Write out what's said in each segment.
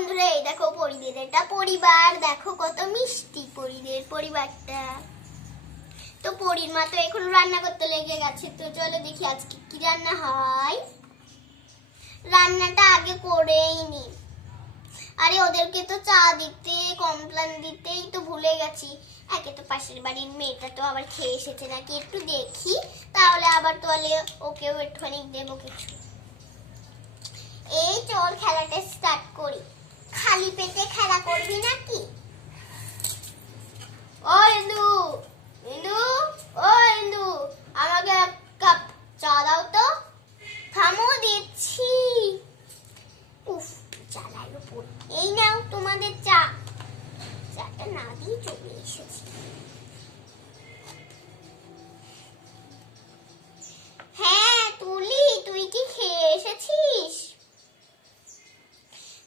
বন্ধুরা, এই দেখো পরিদের এটা পরিবার, দেখো কত মিষ্টি পরিদের পরিবারটা। তো পরির মা তো এখন রান্না করতে লেগে গেছে, তো চলো দেখি আজকে কি রান্না হয়। রান্নাটা আগে করেই নি। আরে ওদেরকে তো চা দিতে কমপ্লেন দিতেই তো ভুলে গেছি। একে তো পাশের বাড়ির মেয়েটা তো আবার খেয়ে এসেছে নাকি, একটু দেখি তাহলে আবার তাহলে ওকেও একটুখানি দেবো কিছু। এই চল খেলাটা স্টার্ট করি। খালি পেটে খেলা করবি নাকি? ও ইন্দু, ইন্দু, ও ইন্দু, আমাকে এক কাপ চা দাও তো। থামো, দিচ্ছি। উফ, জ্বালালো পুরো। এই নাও তোমাদের চা। চাটা না দিয়ে চলে এসেছি। হ্যাঁ তুলি, তুই কি খেয়ে এসেছিস?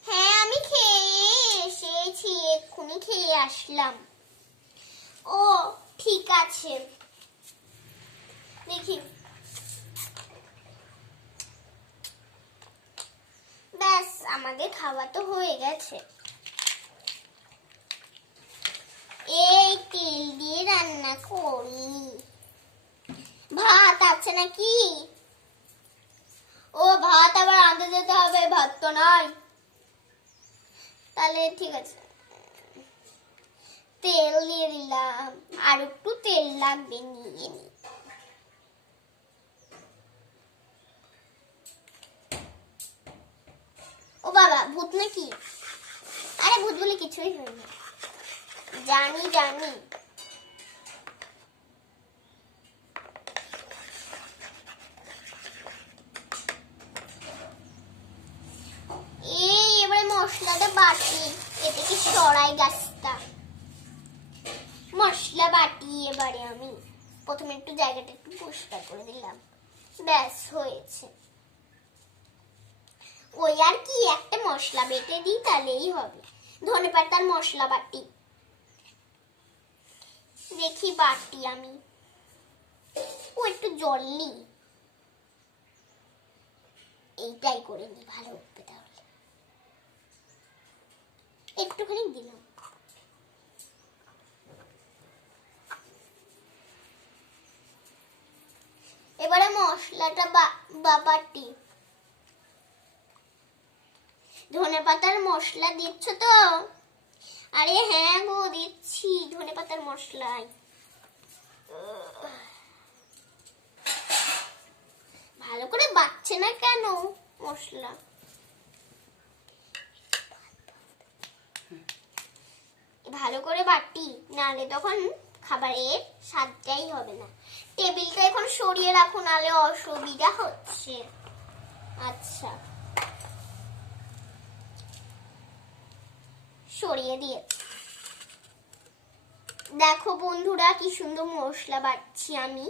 হ্যাঁ আমি খেয়ে এসেছি, এক্ষুনি খেয়ে আসলাম। ও ঠিক আছে, দেখি। ব্যাস আমাদের খাওয়া তো হয়ে গেছে। এই তেল দিয়ে রান্না করি। ভাত আছে নাকি? ও ভাত আবার আনতে যেতে হবে, ভাত তো নাই। তাহলে ঠিক আছে, তেল দিয়ে দিলাম। আর একটু তেল লাগবে, নিয়ে নি। ও বাবা, ভূত নাকি? আরে ভূত বলে কিছুই হয় না, জানি জানি। এই এবারে মশলাটা বাটি, এতে কি সরাই গাছটা। মশলা বাটি এবারে আমি প্রথমে একটু জায়গাটা একটু পরিষ্কার করে দিলাম। ব্যাস হয়েছে। ওই আর কি, একটা মশলা বেটে দিই তাহলেই হবে। ধনেপাতার মশলা বাটি, দেখি বাটি আমি। ও একটু জল নি, এইটাই করে নি, ভালো হবে তাহলে। একটুখানি দিলাম। এবারে মশলাটা বাটি। ধনেপাতার মশলা দিচ্ছ তো? আরে হ্যাঁ গো, দিচ্ছি ধনেপাতার মশলাই। ভালো করে বাটছে না কেন মশলা? ভালো করে বাটি, নালে তখন খাবারের স্বাদটাই হবে না। টেবিলটা এখন সরিয়ে রাখো, নালে অসুবিধা হচ্ছে। আচ্ছা, সরিয়ে দিয়ে দেখো বন্ধুরা কি সুন্দর মশলা বাটছি আমি।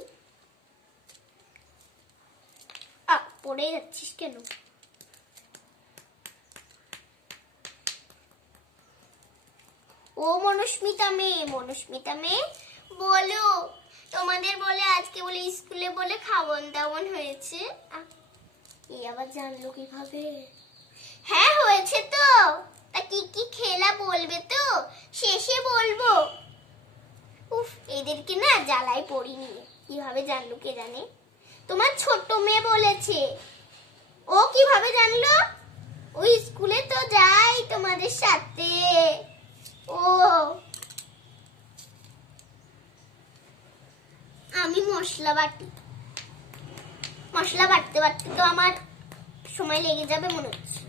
পড়ে যাচ্ছিস কেন? ও মনুস্মিতা মেয়ে, মনুস্মিতা মেয়ে বলো, তোমাদের বলে আজকে বলে স্কুলে বলে খাওয়ান দাওয়ান হয়েছে। এই আবার জানলো কিভাবে? হ্যাঁ হয়েছে তো। তা কি কি খেলা বলবে তো? শেষে বলবো। উফ, এদেরকে না জ্বালায় পড়িনি, কিভাবে জানলো কে জানে। তোমার ছোট মেয়ে বলেছে। ও কিভাবে জানলো? ওই স্কুলে তো যাই তোমাদের সাথে। ও আমি মশলা বাটি, মশলা বাটতে বাটতে তো আমার সময় লেগে যাবে মনে হচ্ছে।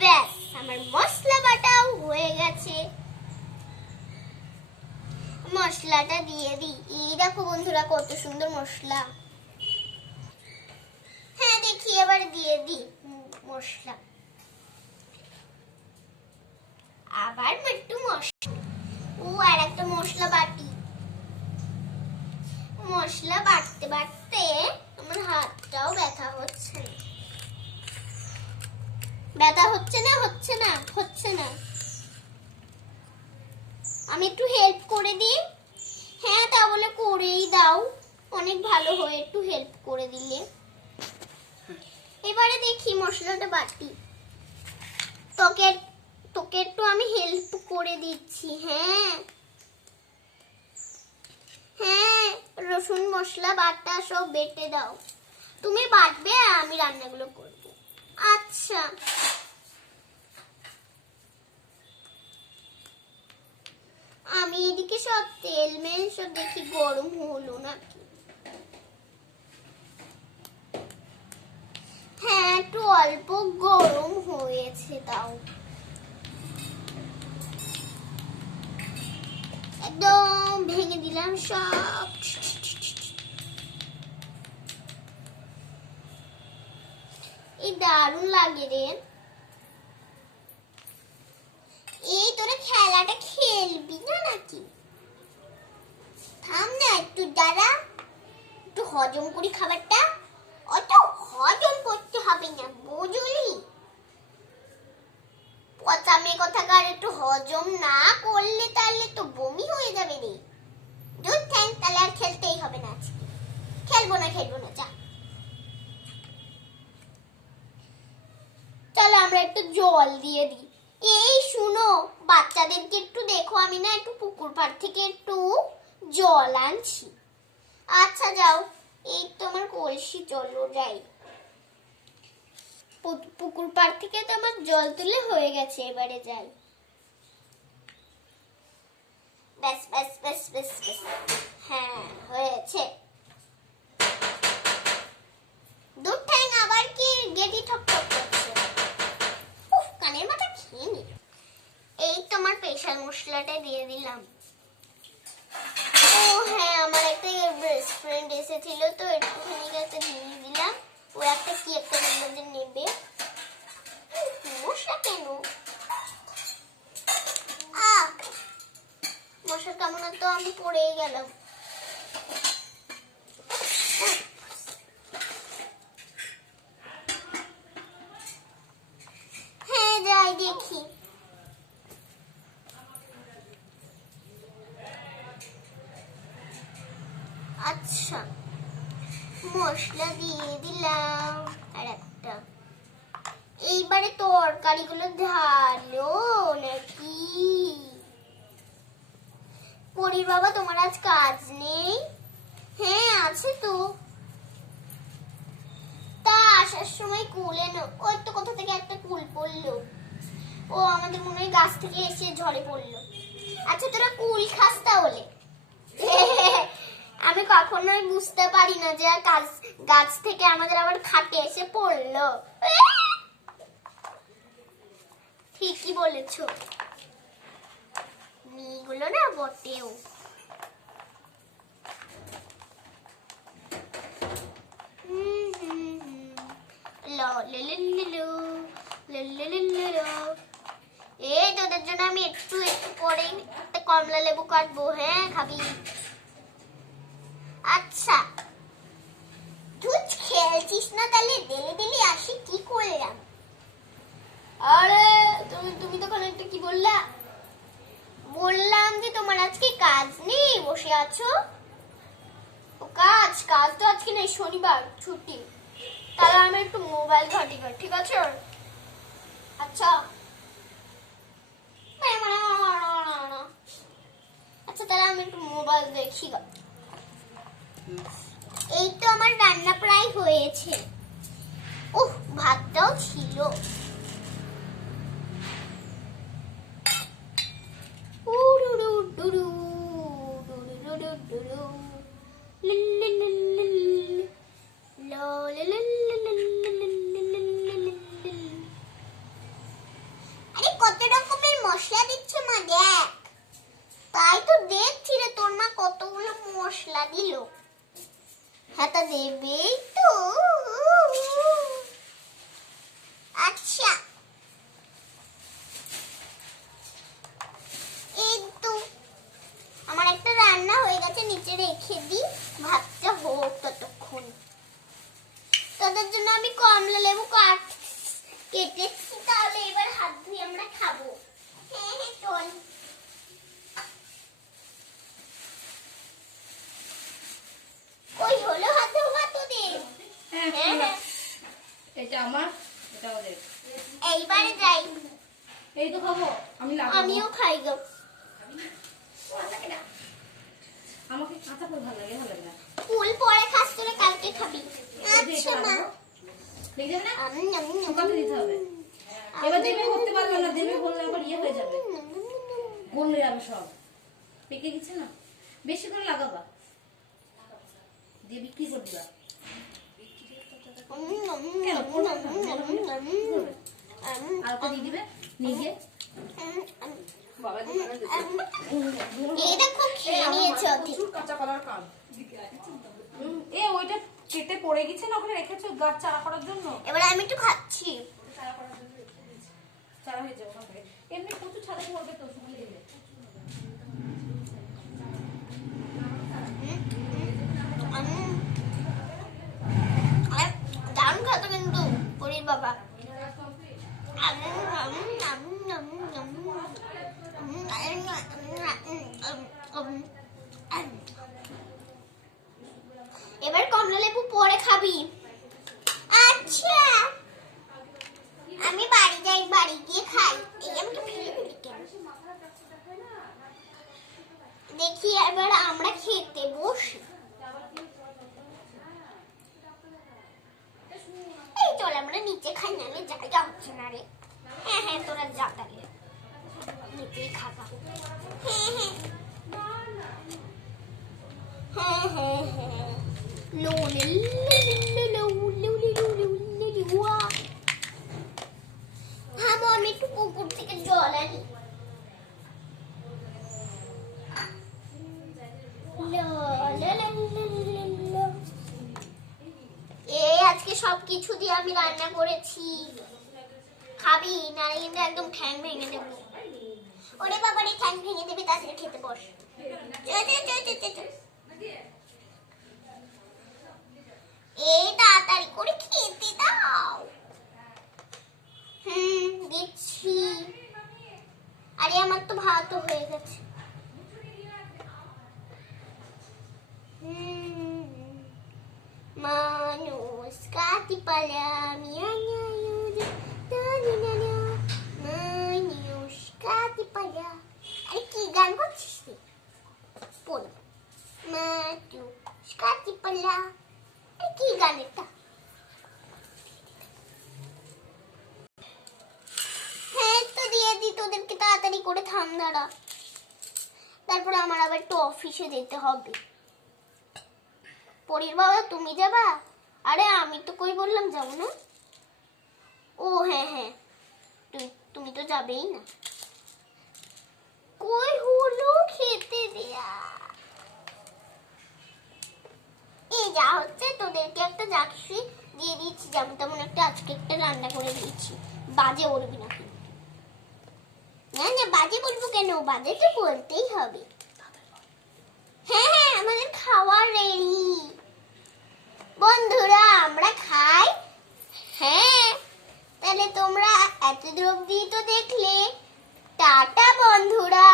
ব্যাস আমার মশলা বাটাও হয়ে গেছে। মশলাটা দিয়ে দিই। এই দেখো বন্ধুরা কত সুন্দর মশলা। হ্যাঁ দেখি এবার দিয়ে দিই মশলা। আবার একটু মশলা। ও আর একটা মশলা বাটি। মশলা বাটতে বাটতে আমার হাতটাও ব্যথা হচ্ছে। ব্যথা হচ্ছে না, হচ্ছে না, হচ্ছে না। আমি একটু হেল্প করে দিই। হ্যাঁ তাহলে করেই দাও, অনেক ভালো হয় একটু হেল্প করে দিলে। এবার এবারে দেখি মশলাটা বাটি। তোকে তোকে একটু আমি হেল্প করে দিচ্ছি। হ্যাঁ হ্যাঁ, রসুন মশলা বাটা সব বেটে দাও। তুমি বাটবে আর আমি রান্নাগুলো করব। আচ্ছা। আমি এদিকে সব তেল মেল সব দেখি গরম হলো নাকি। হ্যাঁ, একটু অল্প গরম হয়েছে, তাও একদম ভেঙে দিলাম সব। এই দারুণ লাগে রে। এই তোরা খেলাটা খেলবি না নাকি? থাম না একটু, দাঁড়া, একটু হজম করি খাবারটা। অত হজম করতে হবে না, বুঝলি? পচা মেয়ে কথাকার, একটু হজম না করলে তাহলে তো বমি হয়ে যাবে রে। দুধ ঠ্যাং, তাহলে আর খেলতেই হবে না আজকে। খেলবো না যা। চলো আমরা একটু জল দিয়ে দিই। এই শুনো, বাচ্চাদেরকে একটু দেখো, আমি না একটু পুকুর পাড় থেকে একটু জল আনছি। আচ্ছা যাও। এই তো আমার কলসি, চলো যাই। পুকুর পাড় থেকে তো আমার জল তুলে হয়ে গেছে, এবারে যাই। ব্যাস ব্যাস ব্যাস ব্যাস ব্যাস, হ্যাঁ হয়েছে। দুধ ঠ্যাং আবার কি গেটি ঠক ঠক করছে। উফ, কানের মাথা খেয়ে নি। এই তোমার স্পেশাল মশলাটা দিয়ে দিলাম। ও হ্যাঁ, আমার একটা বেস্ট ফ্রেন্ড এসেছিল তো একটুখানি একটা দিয়ে দিলাম। ও একটা কি একটা মধ্যে নেবে। মশলা কেন? মশলা কেমন তো আমি পড়েই গেলাম। হ্যাঁ যাই দেখি। আচ্ছা, মশলা দিয়ে দিলাম আর একটা। এইবারে তরকারিগুলো ঢালো নাকি? পরির বাবা, তোমার আজ কাজ নেই? হ্যাঁ আছে তো। তা আসার সময় কুল এনো। ওই তো কোথা থেকে একটা কুল পড়লো। ও আমাদের মনে হয় গাছ থেকে এসে ঝরে পড়লো। আচ্ছা তোরা কুল খাস তাহলে? আমি কখনোই বুঝতে পারি না যে গাছ থেকে আমাদের আবার খাটে এসে পড়লো। ঠিকই বলেছো, মেয়েগুলো না বটেও। এই তোদের জন্য আমি একটু একটু করে একটা কমলা লেবু কাটবো। হ্যাঁ খাবি? আচ্ছা, তুই খেলছিস না তাহলে দিলি দিলি আসি কি করলাম? আরে তুমি তখন একটা কি বললা? বললাম যে তোমার আজকে কাজ নেই, বসে আছো। ও কাজ তো আজকে নেই, শনিবার ছুটি। তাহলে আমি একটু মোবাইল ঘাঁটি, ঠিক আছে? আচ্ছা আচ্ছা, তাহলে আমি একটু মোবাইল দেখি। এই তো আমার রান্না প্রায় হয়েছে। উফ, ভাতটাও ছিল। আরে কত রকমের মশলা দিচ্ছ মা, দেখ। তাই তো দেখছি রে, তোর মা কতগুলো মশলা দিল। হ্যাঁ তা দেবেই তো। আচ্ছা, এই তো আমার একটা রান্না হয়ে গেছে, নিচে রেখে দিই, ভাতটা হোক ততক্ষণ। তোদের জন্য আমি কমলা লেবু কেটেছি, তাহলে এবার হাত ধুয়ে আমরা খাবো। হ্যাঁ হ্যাঁ চল। ওই হলো হাত ধোয়া তোদের? হ্যাঁ হ্যাঁ এটা আমার, এটা ওদের। এইবারে যাই। এই তো খাবো আমি, লাগাবো। আমিও খাই গো। আমাকে কাঁচা ফুল ভালো লাগে, ভালো লাগে না। ফুল পরে খাস, তোরা কালকে খাবি। আচ্ছা মা। দেখে না, শুকাতে দিতে হবে। এবার দেবে করতে পারবে না, দেবে বললে আবার ইয়ে হয়ে যাবে, গলে যাবে সব, পেকে গেছে না। বেশি করে লাগাবা, দিয়ে বিক্রি করবি। আর ওটা দিয়ে দিবে নিয়ে গিয়ে। এটা খুব খেয়ে নিয়েছে অধিক। কাঁচা কলার কাপ এ ওইটা কেটে পড়ে গেছে না, ওখানে রেখেছো গাছ চারা করার জন্য। এবার আমি একটু খাচ্ছি। চারা হয়ে যাবে ওখান থেকে, এমনি প্রচুর ছাদে পড়বে তো সময় দিলে। দারুণ খাতো কিন্তু পরীর বাবা। এবার কমলা লেবু পরে খাবি। আচ্ছা আমি বাড়ি যাই, বাড়ি গিয়ে খাই। এই আমাকে ফেলে দিলি কেন? দেখি এবার আমরা খেতে বসি। এই চল আমরা নিচে খাই, নালে জায়গা হচ্ছে না রে। হ্যাঁ হ্যাঁ তোরা যা তাহলে, নিচেই খাবা। হ্যাঁ হ্যাঁ হ্যাঁ হ্যাঁ হ্যাঁ থামো, আমি একটু পুকুর থেকে জল আনি। আজকে সবকিছু দিয়ে আমি রান্না করেছি, খাবি না কিন্তু একদম ঠ্যাং ভেঙে দেবো। ওরে বাবা রে, ঠ্যাং ভেঙে দেবে, তাড়াতাড়ি খেতে বস। এই তাড়াতাড়ি করে খেতে দাও। দিচ্ছি। আরে আমার তো ভাত হয়ে গেছে। মানুষ কাটি পালাম, মানুষ কাটি পালা। আরে কি গান করছিস তুই? বল, মানুষ কাটি পালা। আরে কি গান এটা? হ্যাঁ তো দিয়ে দি তোদেরকে, তাড়াতাড়ি করে ঠান্ডাটা। তারপরে আমার আবার একটু অফিসে যেতে হবে। পরীর বাবা তুমি যাবা? আরে আমি তো কই বললাম যাবো না। ও হ্যাঁ হ্যাঁ, তুমি তো যাবেই না। কই হলো খেতে দেয়া? এই যা হচ্ছে, তোদেরকে একটা জাক্সি দিয়ে দিচ্ছি, যেমন তেমন একটা আজকে একটা রান্না করে দিয়েছি। বাজে উঠবি না কিন্তু। না না বাজে বলবো কেন, বাজে তো বলতেই হবে। হ্যাঁ হ্যাঁ আমাদের খাওয়া রেডি। বন্ধুরা আমরা খাই। হ্যাঁ তাহলে তোমরা এতদূর অবধি তো দেখলে। টাটা বন্ধুরা,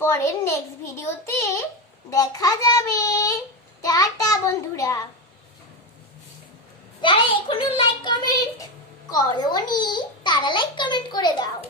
পরের নেক্সট ভিডিওতে দেখা যাবে। টাটা বন্ধুরা। যারা এখনো লাইক কমেন্ট করোনি তারা লাইক কমেন্ট করে দাও।